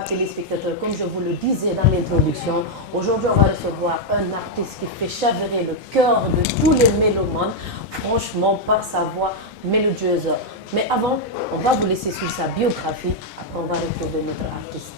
chers téléspectateurs, comme je vous le disais dans l'introduction, aujourd'hui on va recevoir un artiste qui fait chavirer le cœur de tous les mélomanes, franchement par sa voix mélodieuse. Mais avant, on va vous laisser sur sa biographie, après on va retrouver notre artiste.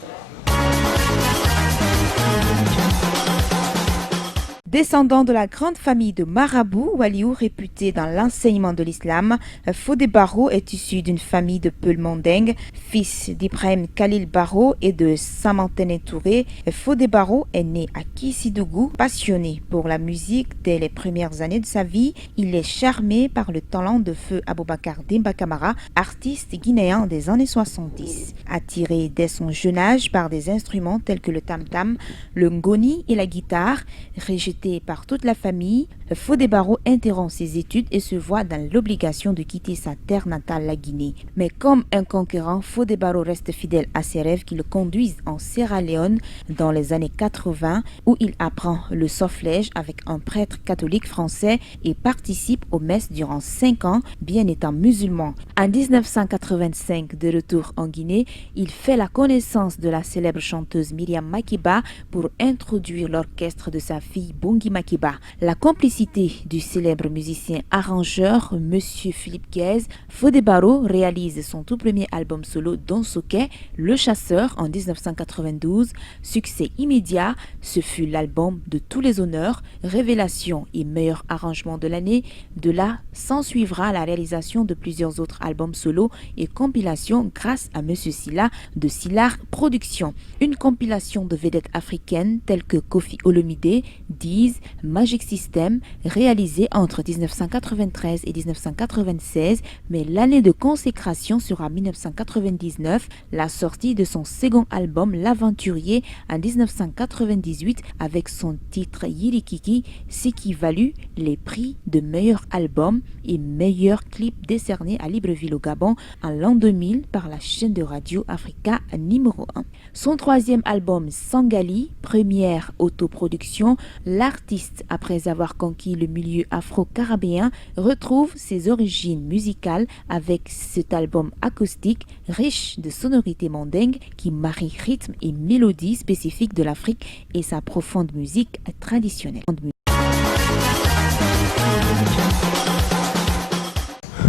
Descendant de la grande famille de marabouts Waliou réputé dans l'enseignement de l'islam, Fodé Barro est issu d'une famille de Peul Manding, fils d'Ibrahim Khalil Barro et de Samantene Touré. Fodé Barro est né à Kissidougou. Passionné pour la musique dès les premières années de sa vie, il est charmé par le talent de feu Aboubakar Demba Camara, artiste guinéen des années 70. Attiré dès son jeune âge par des instruments tels que le tam-tam, le ngoni et la guitare, rejeté par toute la famille, Fodé Barro interrompt ses études et se voit dans l'obligation de quitter sa terre natale, la Guinée. Mais comme un conquérant, Fodé Barro reste fidèle à ses rêves qui le conduisent en Sierra Leone dans les années 80, où il apprend le solfège avec un prêtre catholique français et participe aux messes durant 5 ans, bien étant musulman. En 1985, de retour en Guinée, il fait la connaissance de la célèbre chanteuse Myriam Makeba pour introduire l'orchestre de sa fille Bongi Makeba. La complicité du célèbre musicien arrangeur Monsieur Philippe Guèze, Fodé Barro réalise son tout premier album solo Don Soké, Le Chasseur, en 1992. Succès immédiat, ce fut l'album de tous les honneurs, révélation et meilleur arrangement de l'année. De là, s'ensuivra la réalisation de plusieurs autres albums solo et compilations grâce à Monsieur Silla de Sillar Productions. Une compilation de vedettes africaines telles que Kofi Olomide, Diz, Magic System, réalisée entre 1993 et 1996, mais l'année de consécration sera 1999, la sortie de son second album L'Aventurier en 1998 avec son titre Yirikiki, ce qui valut les prix de meilleur album et meilleur clip décernés à Libreville au Gabon en l'an 2000 par la chaîne de radio Africa numéro 1. Son troisième album Sangali, première autoproduction, l'artiste, après avoir conquis le milieu afro-caribéen, retrouve ses origines musicales avec cet album acoustique riche de sonorités mandingues qui marie rythme et mélodie spécifiques de l'Afrique et sa profonde musique traditionnelle.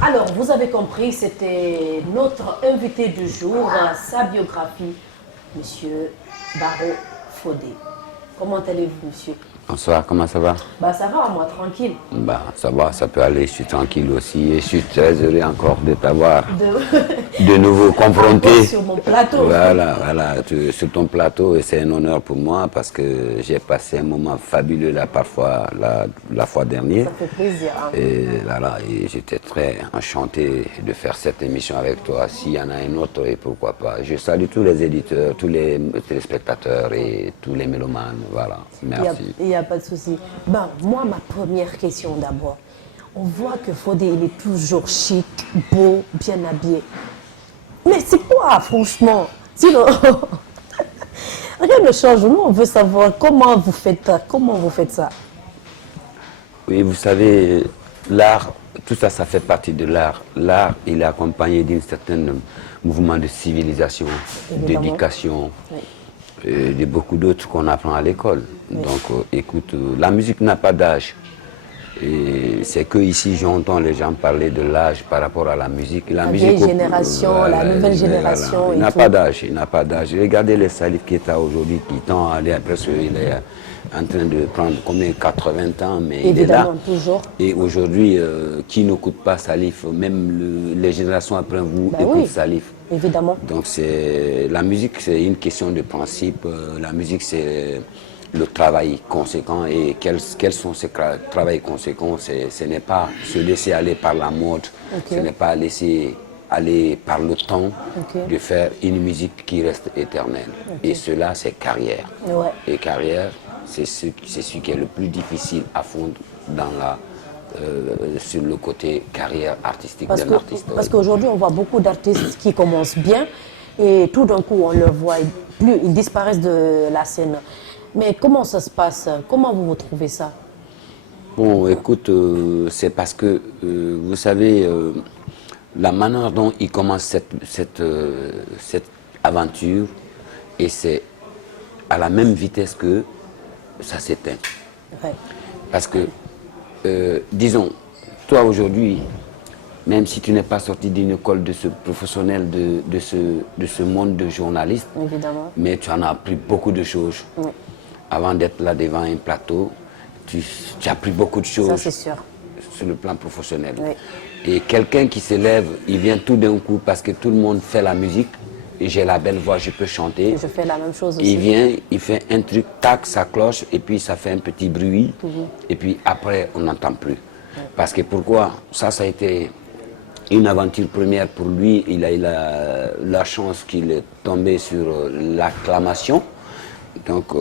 Alors, vous avez compris, c'était notre invité du jour, sa biographie, Monsieur Barro Fodé. Comment allez-vous, monsieur? Bonsoir, comment ça va? Ça va, moi, tranquille. Ça va, ça peut aller, je suis tranquille aussi et je suis très heureux encore de t'avoir de nouveau confronté. Sur mon plateau. Voilà, sur ton plateau, et c'est un honneur pour moi parce que j'ai passé un moment fabuleux là parfois la fois dernière. Ça fait plaisir. Hein. Et j'étais très enchanté de faire cette émission avec toi. S'il y en a un autre, et pourquoi pas. Je salue tous les éditeurs, tous les téléspectateurs et tous les mélomanes. Voilà, merci. Il n'y a pas de souci. Moi, ma première question d'abord. On voit que Fodé, il est toujours chic, beau, bien habillé. Mais c'est quoi, franchement? Sinon, rien ne change. Nous, on veut savoir comment vous faites ça. Oui, vous savez, l'art, tout ça, ça fait partie de l'art. L'art, il est accompagné d'un certain mouvement de civilisation, d'éducation. Oui. De beaucoup d'autres qu'on apprend à l'école. Oui. Donc, écoute, la musique n'a pas d'âge. Et c'est que ici, j'entends les gens parler de l'âge par rapport à la musique. La musique, génération, la nouvelle génération. Il n'a pas d'âge, il n'a pas d'âge. Regardez les Salif Keita aujourd'hui qui tend à aller presque, il est en train de prendre combien 80 ans, mais évidemment, il est là. Toujours. Et aujourd'hui, qui n'écoute pas Salif, même les générations après vous écoutent Salif. Évidemment. Donc la musique, c'est une question de principe. La musique, c'est le travail conséquent. Et quels sont ces travails conséquents? Ce n'est pas se laisser aller par la mode, ce n'est pas laisser aller par le temps de faire une musique qui reste éternelle. Et cela, c'est carrière. Ouais. Et carrière, c'est ce qui est le plus difficile à fondre dans sur le côté carrière artistique d'un artiste. Parce qu'aujourd'hui, on voit beaucoup d'artistes qui commencent bien et tout d'un coup, on le voit plus, ils disparaissent de la scène. Mais comment ça se passe? Comment vous trouvez ça? Bon, écoute, c'est parce que, vous savez, la manière dont il commence cette aventure, Et c'est à la même vitesse que ça s'éteint. Ouais. Parce que, disons, toi aujourd'hui, même si tu n'es pas sorti d'une école de ce professionnel, de ce monde de journaliste, Évidemment. mais tu en as appris beaucoup de choses. Oui. Avant d'être là devant un plateau, tu as appris beaucoup de choses Ça, c'est sûr. sur le plan professionnel. Oui. Et quelqu'un qui s'élève, il vient tout d'un coup parce que tout le monde fait la musique, et j'ai la belle voix, je peux chanter. Je fais la même chose aussi. Il vient, il fait un truc, tac, ça cloche, et puis ça fait un petit bruit, et puis après, on n'entend plus. Parce que pourquoi? Ça a été une aventure première pour lui. Il a eu la chance qu'il est tombé sur l'acclamation. Donc,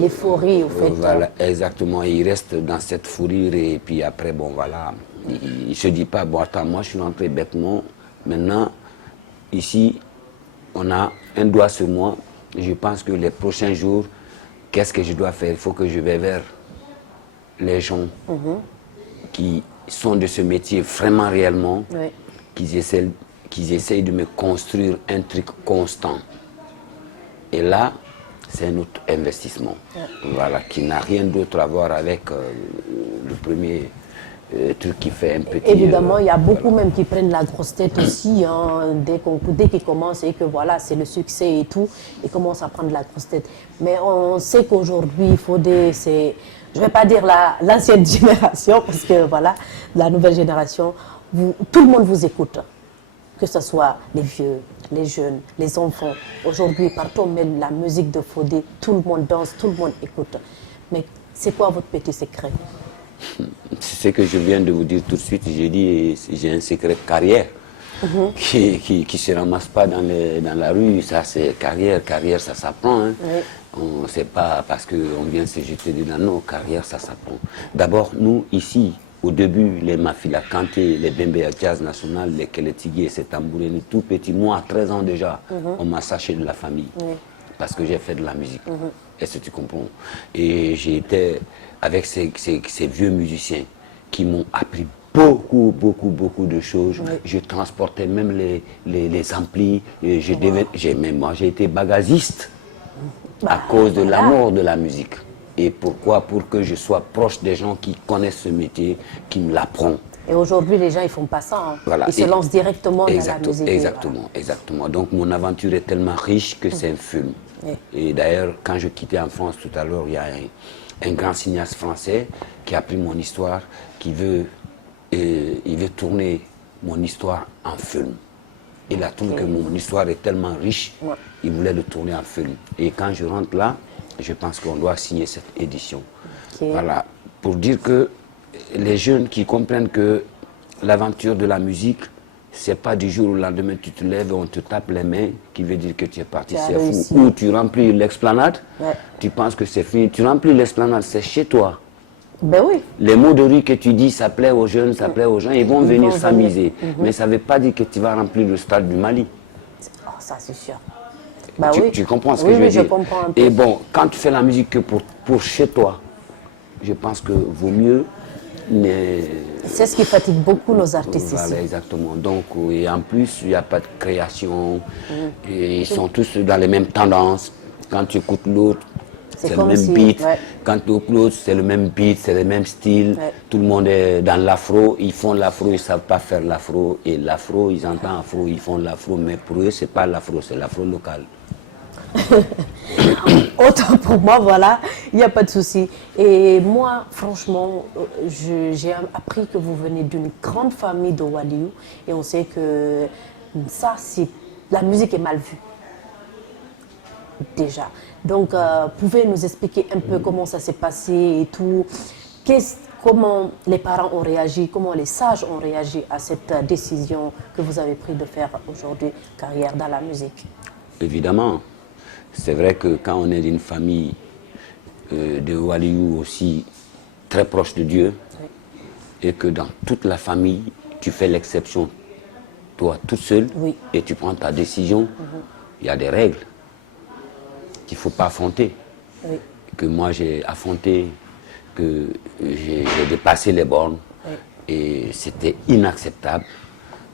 l'euphorie, au fait. voilà, exactement. Il reste dans cette fourrure, et puis après, bon, voilà. Il ne se dit pas, bon, attends, moi, je suis rentré bêtement. Maintenant, ici, on a un doigt sur moi. Je pense que les prochains jours, qu'est-ce que je dois faire? Il faut que je vais vers les gens qui sont de ce métier vraiment réellement, Oui. qu'ils essayent de me construire un truc constant. Et là, c'est un autre investissement, voilà, qui n'a rien d'autre à voir avec le premier truc qui fait un petit... Évidemment, il y a beaucoup même qui prennent la grosse tête aussi, hein, dès qu'ils commencent et que voilà, c'est le succès et tout, ils commencent à prendre la grosse tête. Mais on sait qu'aujourd'hui, Fodé, c'est, je ne vais pas dire l'ancienne génération, parce que voilà, la nouvelle génération, tout le monde vous écoute. Que ce soit les vieux, les jeunes, les enfants. Aujourd'hui, partout on met la musique de Fodé, tout le monde danse, tout le monde écoute. Mais c'est quoi votre petit secret? C'est ce que je viens de vous dire tout de suite. J'ai dit, j'ai un secret de carrière qui ne se ramasse pas dans la rue. Ça, c'est carrière. Carrière, ça s'apprend. Hein. Oui. On ne sait pas parce qu'on vient se jeter dedans. Non, carrière, ça s'apprend. D'abord, nous, ici, au début, les Mafila Kanté, les Bembe à Jazz National, les Keletigui, ces tambourines, tout petit, moi, à 13 ans déjà, on m'a saché de la famille. Parce que j'ai fait de la musique. Est-ce que tu comprends? Et j'ai été avec ces vieux musiciens qui m'ont appris beaucoup de choses. Je transportais même les amplis. Et j'ai été bagagiste à cause de l'amour de la musique. Et pourquoi? Pour que je sois proche des gens qui connaissent ce métier, qui me l'apprennent. Et aujourd'hui, les gens, ils font pas ça. Hein. Voilà. Ils se lancent directement dans la musique. Exactement. Donc mon aventure est tellement riche que c'est un film. Et d'ailleurs, quand je quittais en France tout à l'heure, il y a un grand cinéaste français qui a pris mon histoire, il veut tourner mon histoire en film. Il a trouvé que mon histoire est tellement riche, il voulait le tourner en film. Et quand je rentre là, je pense qu'on doit signer cette édition. Voilà, pour dire que les jeunes qui comprennent que l'aventure de la musique, c'est pas du jour au lendemain tu te lèves et on te tape les mains, qui veut dire que tu es parti, c'est fou. Ou tu remplis l'esplanade, tu penses que c'est fini. Tu remplis l'esplanade, c'est chez toi. Ben oui. Les mots de rue que tu dis, ça plaît aux jeunes, ça plaît aux gens, ils vont venir s'amuser. Mais ça ne veut pas dire que tu vas remplir le stade du Mali. Oh, ça c'est sûr. Bah tu comprends ce que je veux dire? Je comprends un peu. Et bon, quand tu fais la musique que pour chez toi, je pense que vaut mieux. C'est ce qui fatigue beaucoup nos artistes ici. Voilà, exactement. Donc, et en plus, il n'y a pas de création. Et ils sont tous dans les mêmes tendances. Quand tu écoutes l'autre, c'est le même beat. Quand tu écoutes l'autre, c'est le même beat, c'est le même style. Tout le monde est dans l'afro. Ils font l'afro, ils ne savent pas faire l'afro. Et l'afro, ils entendent afro, ils font l'afro. Mais pour eux, ce n'est pas l'afro, c'est l'afro local. Autant pour moi, voilà, il n'y a pas de souci. Et moi, franchement, j'ai appris que vous venez d'une grande famille de Waliou. Et on sait que ça, la musique est mal vue. Déjà. Donc, pouvez nous expliquer un peu comment ça s'est passé et tout. Comment les parents ont réagi, comment les sages ont réagi à cette décision que vous avez prise de faire aujourd'hui carrière dans la musique? Évidemment. C'est vrai que quand on est d'une famille de Waliou aussi très proche de Dieu, et que dans toute la famille, tu fais l'exception, toi toute seule, et tu prends ta décision, il y a des règles qu'il ne faut pas affronter. Que moi j'ai affronté, que j'ai dépassé les bornes, et c'était inacceptable,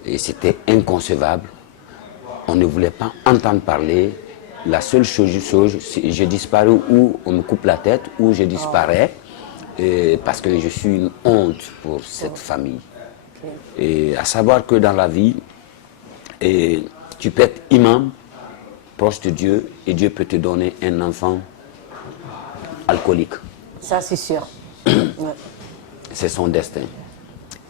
et c'était inconcevable. On ne voulait pas entendre parler La seule chose, je disparais ou on me coupe la tête ou je disparais parce que je suis une honte pour cette famille. Et à savoir que dans la vie, tu peux être imam, proche de Dieu, et Dieu peut te donner un enfant alcoolique. Ça, c'est sûr. Ouais. C'est son destin.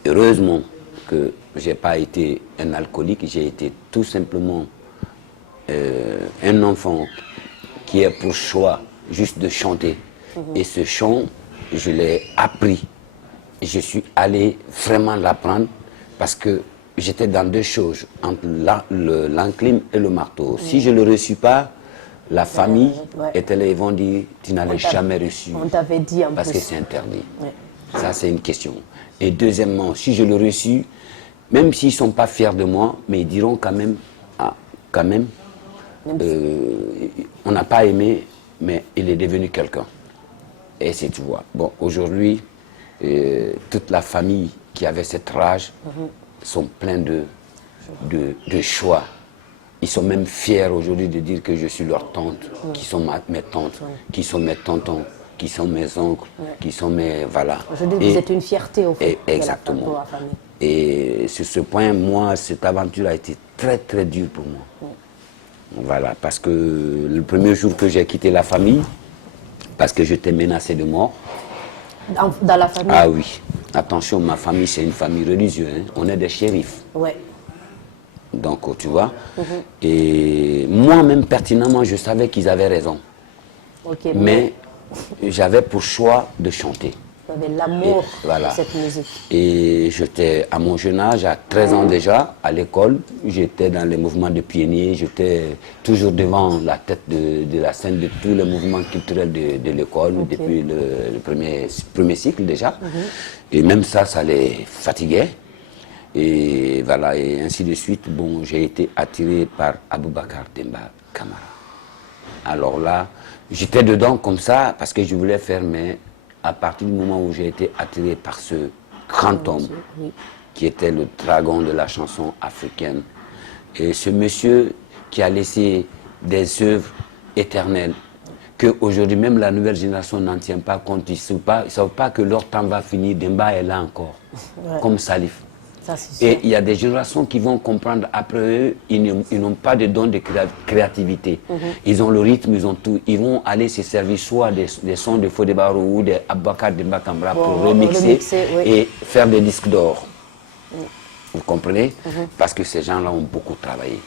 Heureusement que je n'ai pas été un alcoolique, j'ai été tout simplement un enfant qui est pour choix juste de chanter. Et ce chant, je l'ai appris. Je suis allé vraiment l'apprendre parce que j'étais dans deux choses, entre l'enclume et le marteau. Si je ne le reçus pas, la famille et les vont dire, tu n'allais jamais reçu. On t'avait dit en parce plus. que c'est interdit. Ouais. Ça, c'est une question. Et deuxièmement, si je le reçus, même s'ils ne sont pas fiers de moi, mais ils diront quand même, on n'a pas aimé, mais il est devenu quelqu'un. Et c'est, tu vois. Bon, aujourd'hui, toute la famille qui avait cette rage sont pleins de choix. Ils sont même fiers aujourd'hui de dire que je suis leur tante, qui sont mes tantes, qui sont mes tontons, qui sont mes oncles, qui sont mes... Voilà. Aujourd'hui, vous êtes une fierté au fait. Exactement. De la famille. Et sur ce point, moi, cette aventure a été très, très dure pour moi. Voilà, parce que le premier jour que j'ai quitté la famille, parce que j'étais menacé de mort. Dans la famille? Ah oui. Attention, ma famille, c'est une famille religieuse. Hein. On est des shérifs. Ouais. Donc, tu vois. Et moi-même, pertinemment, je savais qu'ils avaient raison. Okay, mais j'avais pour choix de chanter. Vous avez l'amour voilà. de cette musique. Et j'étais à mon jeune âge, à 13 ans déjà, à l'école. J'étais dans les mouvements de pionniers. J'étais toujours devant la tête de la scène de tous les mouvements culturels de l'école, depuis le premier cycle déjà. Et même ça les fatiguait. Et voilà, et ainsi de suite. Bon, j'ai été attiré par Aboubacar Demba Camara. Alors là, j'étais dedans comme ça parce que je voulais faire, mais à partir du moment où j'ai été attiré par ce grand homme qui était le dragon de la chanson africaine, et ce monsieur qui a laissé des œuvres éternelles, qu'aujourd'hui même la nouvelle génération n'en tient pas compte, ils ne savent pas que leur temps va finir, Demba est là encore, comme Salif. Et il y a des générations qui vont comprendre après eux, ils n'ont pas de don de créativité. Ils ont le rythme, ils ont tout. Ils vont aller se servir soit des sons de Fodé Barou ou des Aboubacar Demba Camara pour remixer et faire des disques d'or. Vous comprenez? Parce que ces gens-là ont beaucoup travaillé.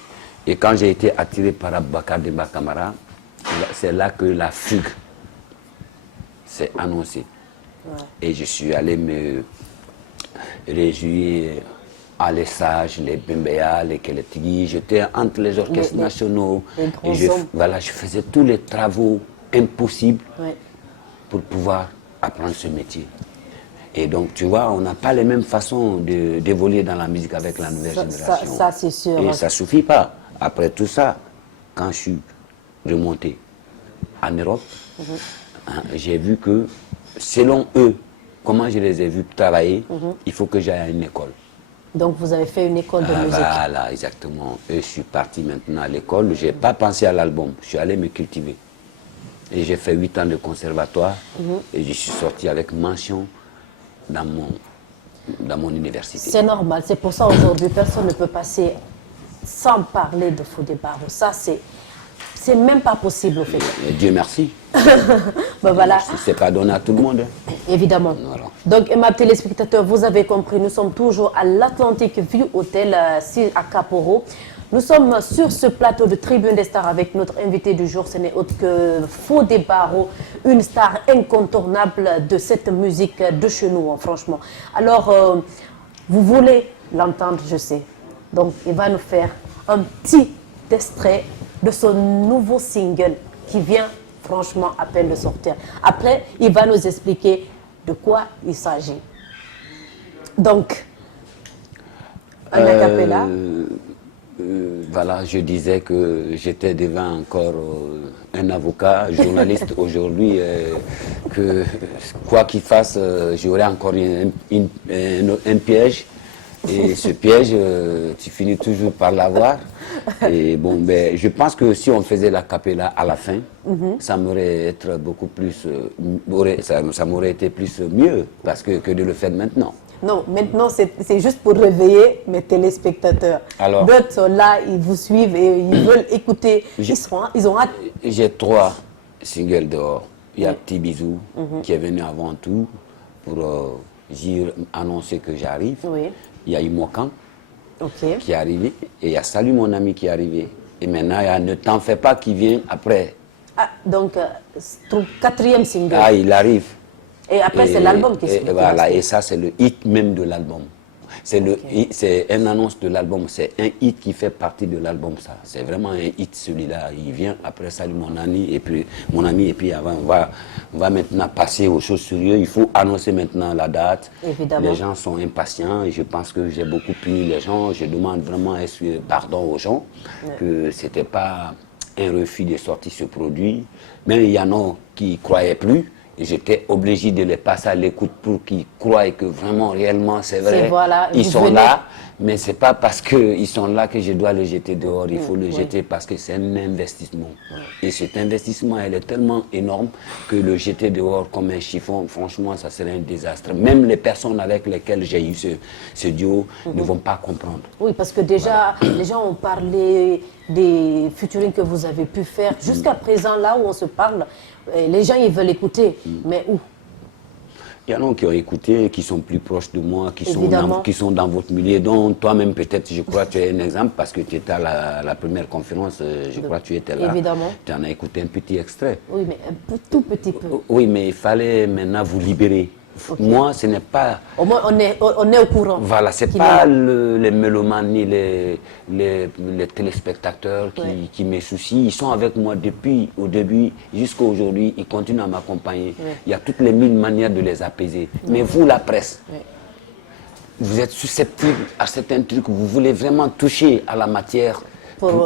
Et quand j'ai été attiré par Aboubacar Demba Camara, c'est là que la fugue s'est annoncée. Et je suis allé me réjouir à les sages, les Bembeya, les Keletigi. J'étais entre les orchestres nationaux. Et je faisais tous les travaux impossibles pour pouvoir apprendre ce métier. Et donc, tu vois, on n'a pas les mêmes façons d'évoluer dans la musique avec la nouvelle génération. Ça, c'est sûr. Et ça ne suffit pas. Après tout ça, quand je suis remonté en Europe, j'ai vu que, selon eux, comment je les ai vus travailler, il faut que j'aille à une école. Donc vous avez fait une école de musique. Voilà, exactement. Et je suis parti maintenant à l'école. Je n'ai pas pensé à l'album. Je suis allé me cultiver. Et j'ai fait 8 ans de conservatoire. Et je suis sorti avec mention dans mon université. C'est normal. C'est pour ça aujourd'hui, personne ne peut passer sans parler de Fodé Barou. Ça, c'est même pas possible au fait. Et Dieu merci. Ben voilà. C'est pas donné à tout le monde. Évidemment. Voilà. Donc, mes téléspectateurs, vous avez compris, nous sommes toujours à l'Atlantic View Hotel à Caporo. Nous sommes sur ce plateau de Tribune des Stars avec notre invité du jour, ce n'est autre que Fodé Barou, une star incontournable de cette musique de chez nous, hein, franchement. Alors, vous voulez l'entendre, je sais. Donc, il va nous faire un petit extrait de son nouveau single qui vient franchement à peine de sortir. Après, il va nous expliquer de quoi il s'agit. Donc, un acapella. Voilà, je disais que j'étais devant encore un avocat, journaliste aujourd'hui, que quoi qu'il fasse, j'aurai encore un piège. Et ce piège, tu finis toujours par l'avoir. Et bon, ben, je pense que si on faisait la cappella à la fin, ça m'aurait été beaucoup plus, ça m'aurait été plus mieux parce que de le faire maintenant. Non, maintenant c'est juste pour réveiller mes téléspectateurs. Alors, d'autres sont là, ils vous suivent et ils veulent écouter. Ils ont hâte. J'ai 3 singles dehors. Il y a Petit Bisou qui est venu avant tout pour annoncer que j'arrive. Oui. Il y a Imokan Ok. qui est arrivé et il y a Salut mon ami qui est arrivé. Et maintenant, il y a Ne t'en fais pas qui vient après. Ah, donc, ton 4e single. Ah, il arrive. Et après, c'est l'album qui est. Voilà, et ça, c'est le hit même de l'album. C'est une annonce de l'album, c'est un hit qui fait partie de l'album, ça. C'est vraiment un hit, celui-là. Il vient après Salut mon ami, et puis avant, on va maintenant passer aux choses sérieuses. Il faut annoncer maintenant la date. Évidemment. Les gens sont impatients et je pense que j'ai beaucoup puni les gens. Je demande vraiment pardon aux gens, que ce n'était pas un refus de sortir ce produit. Mais il y en a qui ne croyaient plus. J'étais obligé de les passer à l'écoute pour qu'ils croient que vraiment, réellement, c'est vrai. Voilà, ils sont là, mais ce n'est pas parce qu'ils sont là que je dois le jeter dehors. Il faut le jeter parce que c'est un investissement. Et cet investissement, il est tellement énorme que le jeter dehors comme un chiffon, franchement, ça serait un désastre. Même les personnes avec lesquelles j'ai eu ce duo ne vont pas comprendre. Oui, parce que déjà, les gens ont parlé des featuring que vous avez pu faire. Jusqu'à présent, là où on se parle, les gens, ils veulent écouter. Mais où? Il y en a qui ont écouté, qui sont plus proches de moi, qui sont dans votre milieu. Donc toi-même, peut-être, je crois que tu es un exemple parce que tu étais à la première conférence, je crois que tu étais là. Évidemment. Tu en as écouté un petit extrait. Oui, mais tout petit peu. Oui, mais il fallait maintenant vous libérer. Okay. Moi, ce n'est pas... Au moins, on est au courant. Voilà, ce n'est pas les mélomanes ni les téléspectateurs qui me soucient. Ils sont avec moi depuis au début jusqu'à aujourd'hui. Ils continuent à m'accompagner. Oui. Il y a toutes les 1000 manières de les apaiser. Oui. Mais vous, la presse, vous êtes susceptible à certains trucs. Vous voulez vraiment toucher à la matière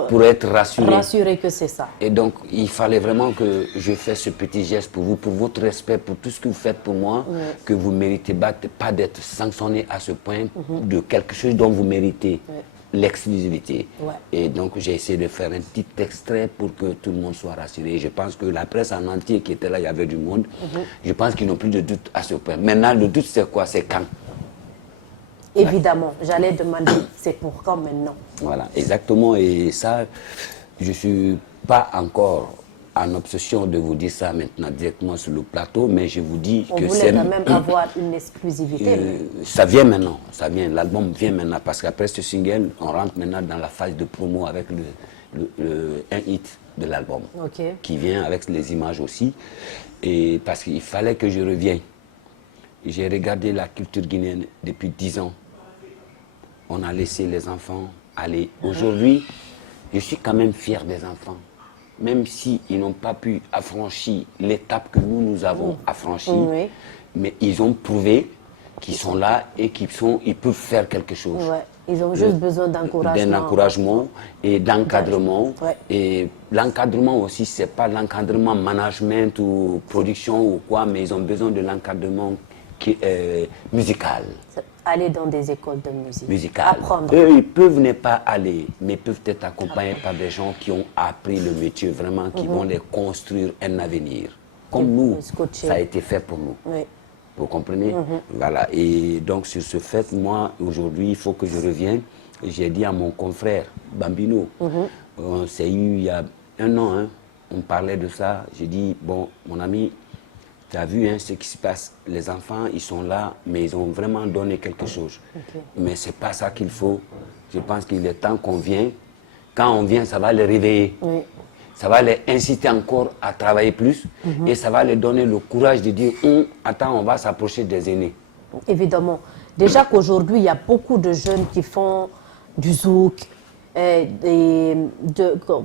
pour être rassuré. Rassurer que c'est ça. Et donc, il fallait vraiment que je fasse ce petit geste pour vous, pour votre respect, pour tout ce que vous faites pour moi, que vous ne méritez pas d'être sanctionné à ce point de quelque chose dont vous méritez l'exclusivité. Et donc, j'ai essayé de faire un petit extrait pour que tout le monde soit rassuré. Je pense que la presse en entier qui était là, il y avait du monde. Je pense qu'ils n'ont plus de doute à ce point. Maintenant, le doute, c'est quoi? C'est quand? Évidemment, j'allais demander, c'est pour quand maintenant? Voilà, exactement. Et ça, je ne suis pas encore en obsession de vous dire ça maintenant directement sur le plateau, mais je vous dis que c'est... On voulait quand même avoir une exclusivité. Ça vient maintenant, l'album vient maintenant, parce qu'après ce single, on rentre maintenant dans la phase de promo avec un hit de l'album, qui vient avec les images aussi, et parce qu'il fallait que je revienne. J'ai regardé la culture guinéenne depuis 10 ans. On a laissé les enfants aller. Aujourd'hui, je suis quand même fier des enfants. Même s'ils n'ont pas pu affranchir l'étape que nous avons affranchie, mais ils ont prouvé qu'ils sont là et ils peuvent faire quelque chose. Ils ont juste besoin d'encouragement. D'un encouragement et d'encadrement. Et l'encadrement aussi, ce n'est pas l'encadrement management ou production ou quoi, mais ils ont besoin de l'encadrement musical. Aller dans des écoles de musique. Musicale. Apprendre. Eux, ils peuvent ne pas aller, mais peuvent être accompagnés par des gens qui ont appris le métier, vraiment, qui vont les construire un avenir. Comme nous, ça a été fait pour nous. Vous comprenez? Voilà. Et donc, sur ce fait, moi, aujourd'hui, il faut que je revienne. J'ai dit à mon confrère, Bambino, on s'est eu il y a 1 an, on parlait de ça. J'ai dit, bon, mon ami, tu as vu ce qui se passe. Les enfants, ils sont là, mais ils ont vraiment donné quelque chose. Mais ce n'est pas ça qu'il faut. Je pense qu'il est temps qu'on vienne. Quand on vient, ça va les réveiller. Ça va les inciter encore à travailler plus. Et ça va les donner le courage de dire, attends, on va s'approcher des aînés. Évidemment. Déjà qu'aujourd'hui, il y a beaucoup de jeunes qui font du zouk,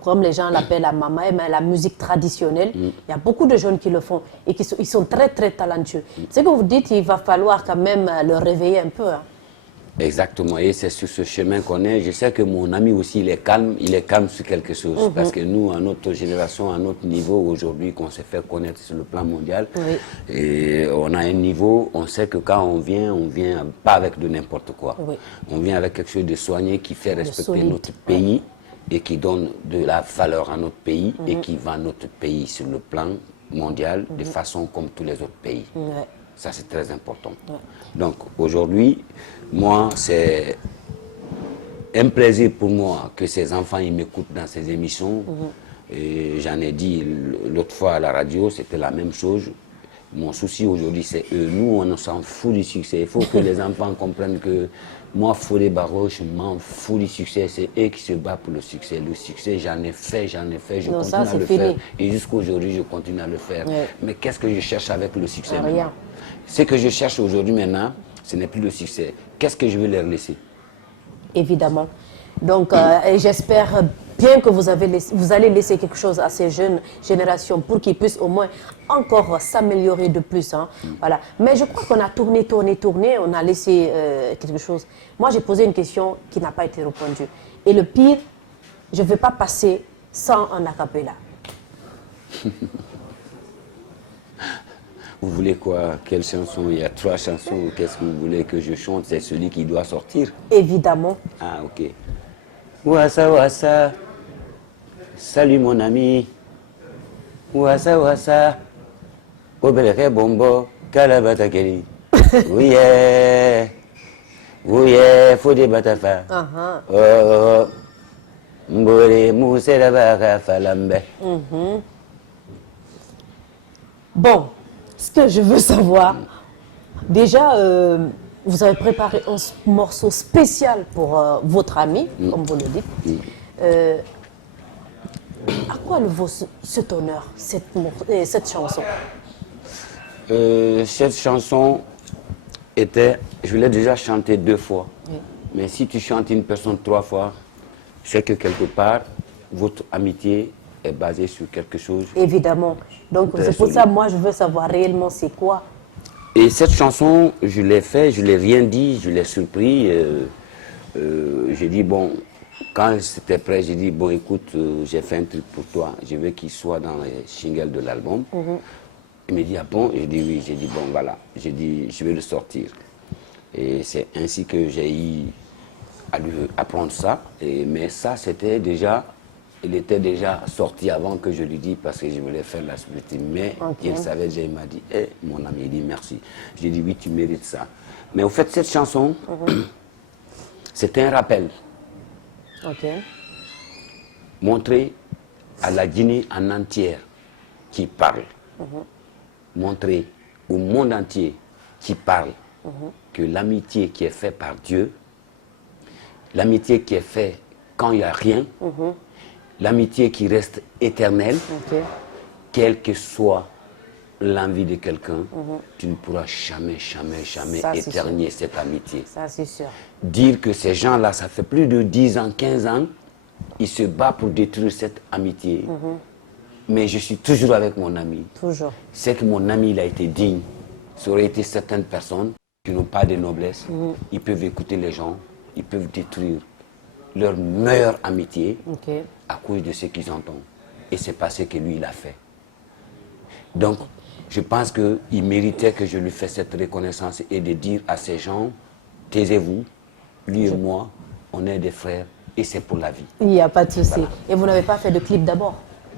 comme les gens l'appellent la mama, mais la musique traditionnelle. Il y a beaucoup de jeunes qui le font et ils sont très très talentueux. Ce que vous dites, il va falloir quand même le réveiller un peu. Exactement, et c'est sur ce chemin qu'on est. Je sais que mon ami aussi, il est calme sur quelque chose. Parce que nous, à notre génération, à notre niveau, aujourd'hui, qu'on s'est fait connaître sur le plan mondial, et on a un niveau, on sait que quand on vient pas avec de n'importe quoi. On vient avec quelque chose de soigné qui fait respecter notre pays et qui donne de la valeur à notre pays et qui vend notre pays sur le plan mondial de façon comme tous les autres pays. Ça, c'est très important. Donc, aujourd'hui, moi, c'est un plaisir pour moi que ces enfants ils m'écoutent dans ces émissions. Et j'en ai dit l'autre fois à la radio, c'était la même chose. Mon souci aujourd'hui, c'est eux. Nous, on s'en fout du succès. Il faut que les enfants comprennent que moi, Fodé Barro, je m'en fous du succès. C'est eux qui se battent pour le succès. Le succès, j'en ai fait, je continue à le faire. Et jusqu'aujourd'hui, je continue à le faire. Mais qu'est-ce que je cherche avec le succès? Rien. Ce que je cherche aujourd'hui maintenant, ce n'est plus le succès. Qu'est-ce que je vais leur laisser? Évidemment. Donc, j'espère bien que vous allez laisser quelque chose à ces jeunes générations pour qu'ils puissent au moins encore s'améliorer de plus. Hein. Voilà. Mais je crois qu'on a tourné, on a laissé quelque chose. Moi, j'ai posé une question qui n'a pas été répondue. Et le pire, je ne vais pas passer sans un acapella. Vous voulez quoi? Quelle chanson? Il y a 3 chansons. Qu'est-ce que vous voulez que je chante? C'est celui qui doit sortir. Évidemment. Ah, ok. Wassa wassa. Salut mon ami. Wassa wassa. Obelere bombo. Kalabata keli. Ouye. Ouye. Fodé batafa. Oh. Mbore mousela baka falambe. Bon. Ce que je veux savoir, déjà, vous avez préparé un morceau spécial pour votre ami, comme vous le dites. À quoi le vaut cet honneur, cette chanson? Cette chanson était, je l'ai déjà chantée 2 fois. Mais si tu chantes une personne 3 fois, c'est que quelque part, votre amitié est basée sur quelque chose. Évidemment. Donc c'est pour ça, moi, je veux savoir réellement c'est quoi. Et cette chanson, je l'ai fait, je l'ai rien dit, je l'ai surpris. J'ai dit, bon, quand c'était prêt, j'ai dit, bon, écoute, j'ai fait un truc pour toi, je veux qu'il soit dans les singles de l'album. Il me dit, ah bon? J'ai dit oui, j'ai dit, bon, voilà, j'ai dit, je vais le sortir. Et c'est ainsi que j'ai eu à lui apprendre ça. Mais ça, c'était déjà... Il était déjà sorti avant que je lui dise parce que je voulais faire la suite. Mais il savait déjà, il m'a dit, hey, mon ami, il dit merci. J'ai dit, oui, tu mérites ça. Mais au fait, cette chanson, c'était un rappel. Montrer à la Guinée en entière qui parle. Montrer au monde entier qui parle que l'amitié qui est faite par Dieu, l'amitié qui est faite quand il n'y a rien, l'amitié qui reste éternelle, quelle que soit l'envie de quelqu'un, tu ne pourras jamais éternier cette amitié. Ça, c'est sûr. Dire que ces gens-là, ça fait plus de 10 ans, 15 ans, ils se battent pour détruire cette amitié. Mais je suis toujours avec mon ami. Toujours. C'est que mon ami, il a été digne. Ça aurait été certaines personnes qui n'ont pas de noblesse. Ils peuvent écouter les gens, ils peuvent détruire leur meilleure amitié à cause de ce qu'ils entendent. Et c'est pas ce que lui, il a fait. Donc, je pense qu'il méritait que je lui fasse cette reconnaissance et de dire à ces gens, taisez-vous, lui et moi, on est des frères et c'est pour la vie. Il n'y a pas de souci. Voilà. Et vous n'avez pas fait de clip d'abord?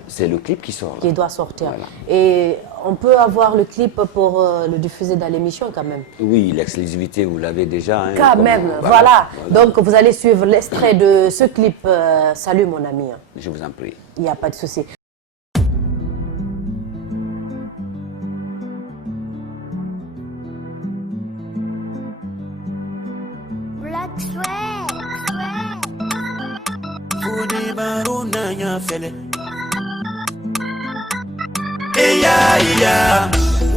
C'est le clip qui sort. Qui doit sortir. Voilà. Et on peut avoir le clip pour le diffuser dans l'émission quand même? Oui, l'exclusivité, vous l'avez déjà. Hein, quand même, voilà. Donc vous allez suivre l'extrait de ce clip. Salut mon ami. Je vous en prie. Il n'y a pas de souci.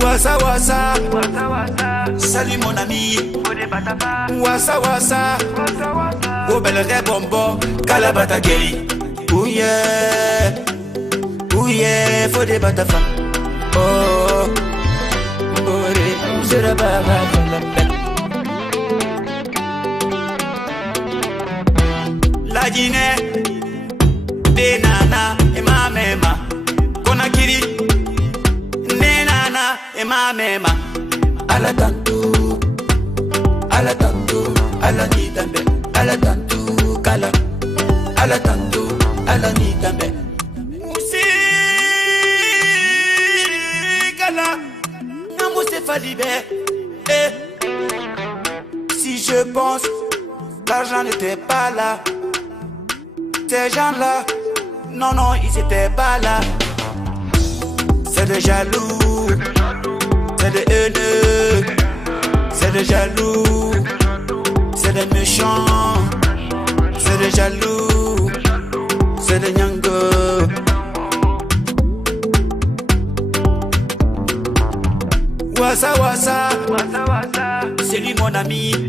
Wassa wassa, salut mon ami. Wassa wassa, obelere bombo, kalabata gay. Ouye, ouye, Fodé batafa. Oh, bore, sera baba falambe. Guinée, Benana et ma mema. Conakry, Nenana et ma mema. Ala tantou, ala tantou, ala ni tambe. Ala tantou, kala. Ala tantou, ala ni tambe. Moussi, kala. Namousse falibé. Si je pense, l'argent n'était pas là. Ces gens-là, non, non, ils étaient pas là. C'est des jaloux, c'est des haineux, c'est des jaloux, c'est des méchants, c'est des jaloux, c'est des nyangos. Wassa wassa, c'est lui mon ami.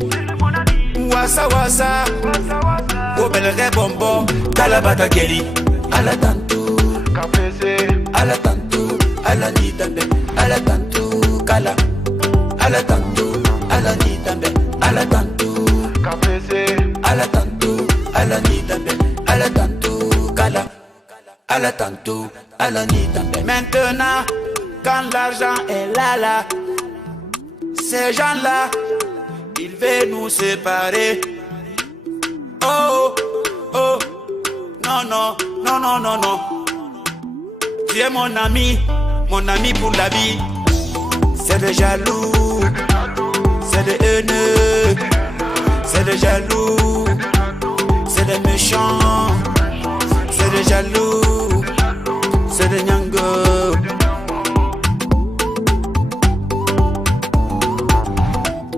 Wassa wassa, oh bel bonbon, Kalabata Kelly. Ala tantou, ala tantou, ala ni tambe, ala tantou, kala. Ala tantou, ala ni tambe, ala tantou, ala tantou, ala ni tambe, ala tantou, kala. Ala tantou, ala ni tambe. Maintenant, quand l'argent est là, ces gens-là, ils veulent nous séparer. Oh, oh, non, non, non, non, non, non. Tu es mon ami pour la vie. C'est des jaloux, c'est des haineux, c'est des jaloux, c'est des méchants, c'est des jaloux, c'est des nyangos.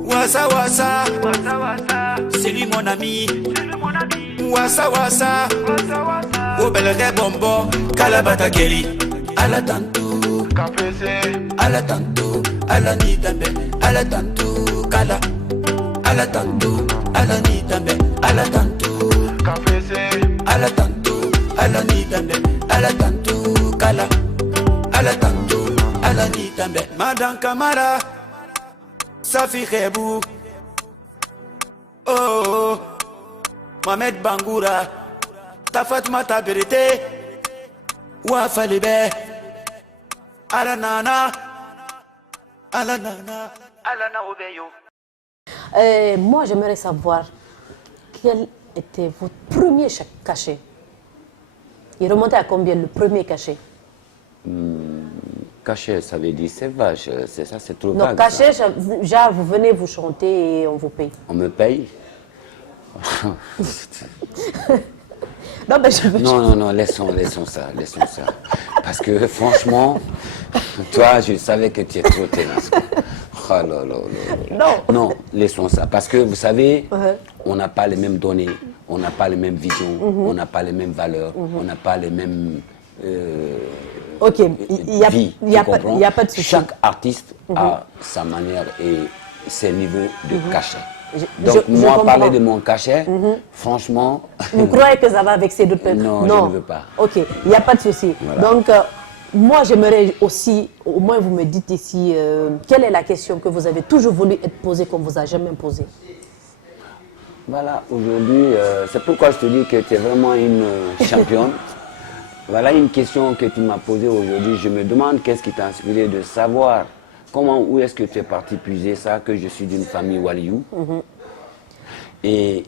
Wassa wassa, c'est lui mon ami. Wassa wassa, oh bel bonbon, Kalabata Kelly. Ala tantou, ala tantou, ala ni tambe, ala tantou, kala. Ala tantou, ala ni tambe, ala tantou, ala tantou, ala ni tambe, ala tantou, kala. Ala tantou, ala ni tambe. Madame Camara, Safi Khebou, oh, oh, Mohamed Bangoura, ta Fatma ta vérité, Wafa Libé, Alanana, Alanana, Alana Obeyo. Moi, j'aimerais savoir quel était votre premier cachet. Il remontait à combien le premier cachet? Cachet, ça veut dire c'est vache, c'est ça, c'est trop Non, vague. cachet, genre vous venez, vous chantez et on vous paye. On me paye? Non, mais je veux... Non, laissons ça. Parce que franchement, toi, je savais que tu es trop ténace. Oh là là là. Non, laissons ça. Parce que vous savez, on n'a pas les mêmes données, on n'a pas les mêmes visions, on n'a pas les mêmes valeurs, on n'a pas les mêmes... Ok, il n'y a pas de souci. Chaque artiste a sa manière et ses niveaux de cachet. Donc moi, parler de mon cachet, franchement... Vous croyez que ça va vexer d'autres personnes? Non, je ne veux pas. Ok, il n'y a pas de souci. Voilà. Donc, moi, j'aimerais aussi, au moins vous me dites ici, quelle est la question que vous avez toujours voulu être posée qu'on ne vous a jamais posée? Voilà, aujourd'hui, c'est pourquoi je te dis que tu es vraiment une championne. Voilà une question que tu m'as posée aujourd'hui. Je me demande qu'est-ce qui t'a inspiré de savoir où est-ce que tu es parti puiser ça, que je suis d'une famille Waliou. Et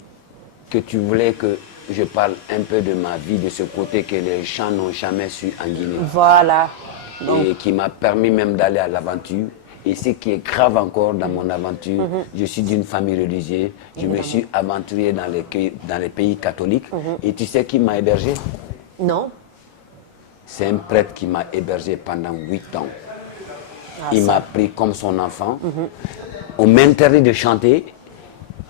que tu voulais que je parle un peu de ma vie, de ce côté que les gens n'ont jamais su en Guinée. Voilà. Donc. Et qui m'a permis même d'aller à l'aventure. Et ce qui est grave encore dans mon aventure, je suis d'une famille religieuse. Je me suis aventuré dans les pays catholiques. Et tu sais qui m'a hébergé? Non. C'est un prêtre qui m'a hébergé pendant 8 ans. Il m'a pris comme son enfant. On m'interdit de chanter.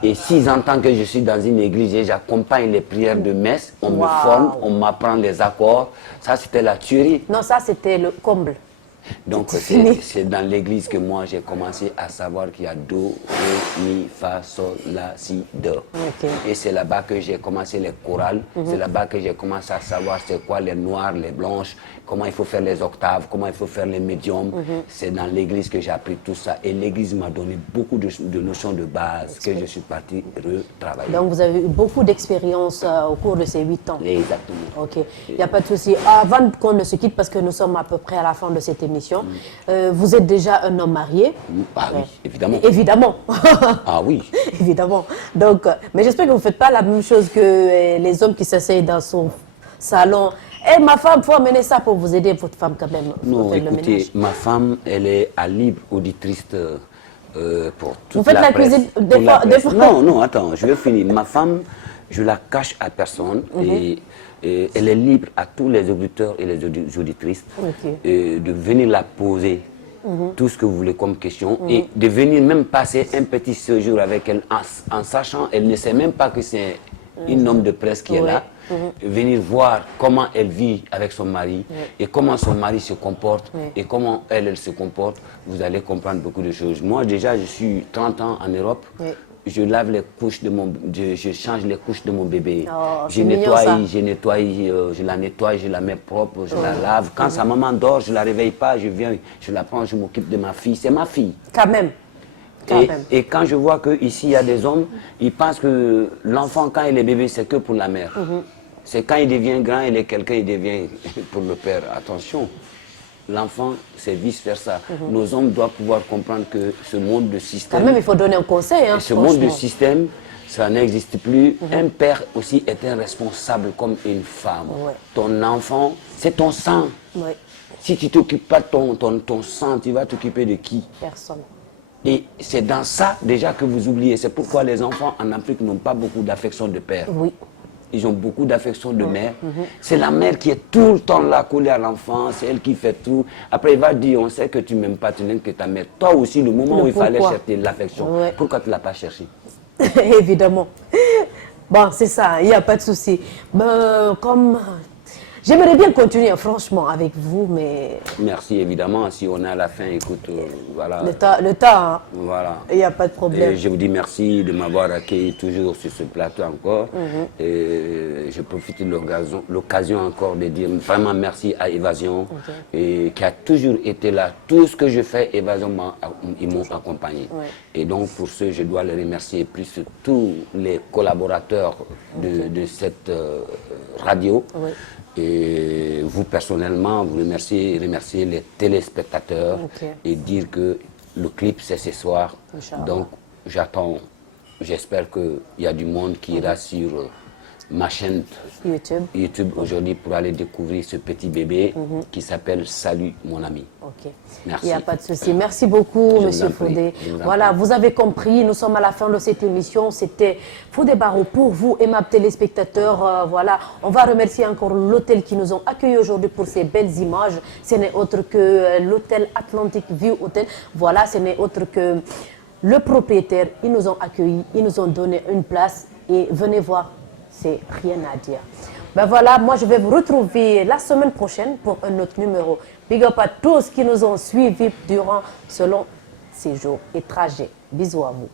Et 6 ans que je suis dans une église, j'accompagne les prières de messe. On me forme, on m'apprend les accords. Ça, c'était la tuerie. Non, ça, c'était le comble. Donc fini. c'est dans l'église que moi j'ai commencé à savoir qu'il y a do, ré, mi, fa, sol, la, si, do. Ok. Et c'est là-bas que j'ai commencé les chorales, c'est là-bas que j'ai commencé à savoir c'est quoi les noirs, les blanches, comment il faut faire les octaves, comment il faut faire les médiums. C'est dans l'église que j'ai appris tout ça. Et l'église m'a donné beaucoup de notions de base que je suis parti retravailler. Donc vous avez eu beaucoup d'expérience au cours de ces 8 ans. Exactement. Ok, il n'y a pas de souci. Avant qu'on ne se quitte, parce que nous sommes à peu près à la fin de cette émission, vous êtes déjà un homme marié. Ah oui, évidemment. Évidemment. Ah oui. Évidemment. Donc, mais j'espère que vous ne faites pas la même chose que les hommes qui s'asseyent dans son salon. Eh, ma femme, il faut amener ça pour vous aider, votre femme quand même. Non, faire le écoutez, ménage. ma femme, elle est à libre auditrice pour toute Vous faites la presse, cuisine toute des la fois- presse. des fois- Non, non, attends, je vais finir. Ma femme, je la cache à personne et elle est libre à tous les auditeurs et les auditrices Ok. de venir la poser. Tout ce que vous voulez comme question et de venir même passer un petit séjour avec elle en sachant, elle ne sait même pas que c'est une homme de presse qui est là, venir voir comment elle vit avec son mari et comment son mari se comporte et comment elle se comporte, vous allez comprendre beaucoup de choses. Moi déjà, je suis 30 ans en Europe. Oui. Je lave les couches de mon, je change les couches de mon bébé. Oh, je c'est mignon, ça. nettoie, je la nettoie, je la mets propre, je la lave. Quand sa maman dort, je la réveille pas, je viens, je la prends, je m'occupe de ma fille. C'est ma fille. Quand même. Quand même. Et quand je vois qu'ici, il y a des hommes, ils pensent que l'enfant, quand il est bébé, c'est que pour la mère. C'est quand il devient grand, il est quelqu'un, il devient pour le père. Attention, l'enfant, c'est vice-versa. Nos hommes doivent pouvoir comprendre que ce monde de système... Quand même, il faut donner un conseil. Hein, ce monde de franchement. système, ça n'existe plus. Un père aussi est un responsable comme une femme. Ouais. Ton enfant, c'est ton sang. Ouais, Si tu ne t'occupes pas de ton sang, tu vas t'occuper de qui? personne. Et c'est dans ça déjà que vous oubliez. C'est pourquoi les enfants en Afrique n'ont pas beaucoup d'affection de père. Oui. Ils ont beaucoup d'affection de mère. C'est la mère qui est tout le temps là, collée à l'enfant. C'est elle qui fait tout. Après, il va dire, on sait que tu m'aimes pas, tu n'aimes que ta mère. Toi aussi, le moment Le où il fallait pourquoi. chercher l'affection, Ouais. pourquoi tu ne l'as pas cherché? Évidemment. Bon, c'est ça, il n'y a pas de souci. Ben, comme... J'aimerais bien continuer, franchement, avec vous, mais Merci, évidemment. Si on est à la fin, écoute, voilà. le temps, hein, Voilà. il n'y a pas de problème. Et je vous dis merci de m'avoir accueilli toujours sur ce plateau encore. Et je profite de l'occasion encore de dire vraiment merci à Évasion, et qui a toujours été là. Tout ce que je fais, Évasion, ils m'ont accompagné. Et donc pour ce, je dois les remercier, plus tous les collaborateurs de cette radio. Oui. Et vous personnellement, vous remerciez les téléspectateurs et dire que le clip c'est ce soir. Inch'Allah. Donc j'attends, j'espère qu'il y a du monde qui ira sur ma chaîne YouTube. aujourd'hui pour aller découvrir ce petit bébé qui s'appelle Salut mon ami. Ok. Merci. Il n'y a pas de souci. Merci beaucoup, Je Monsieur vous en prie. Fodé. Je vous en Voilà, prie. vous avez compris, nous sommes à la fin de cette émission. C'était Fodé Barreau pour vous, aimables téléspectateurs. Voilà, on va remercier encore l'hôtel qui nous ont accueillis aujourd'hui pour ces belles images. Ce n'est autre que l'hôtel Atlantic View Hotel. Voilà, ce n'est autre que le propriétaire. Ils nous ont accueillis, ils nous ont donné une place et venez voir, c'est rien à dire. Ben voilà, moi je vais vous retrouver la semaine prochaine pour un autre numéro. Big up à tous qui nous ont suivis durant ce long séjour et trajet. Bisous à vous.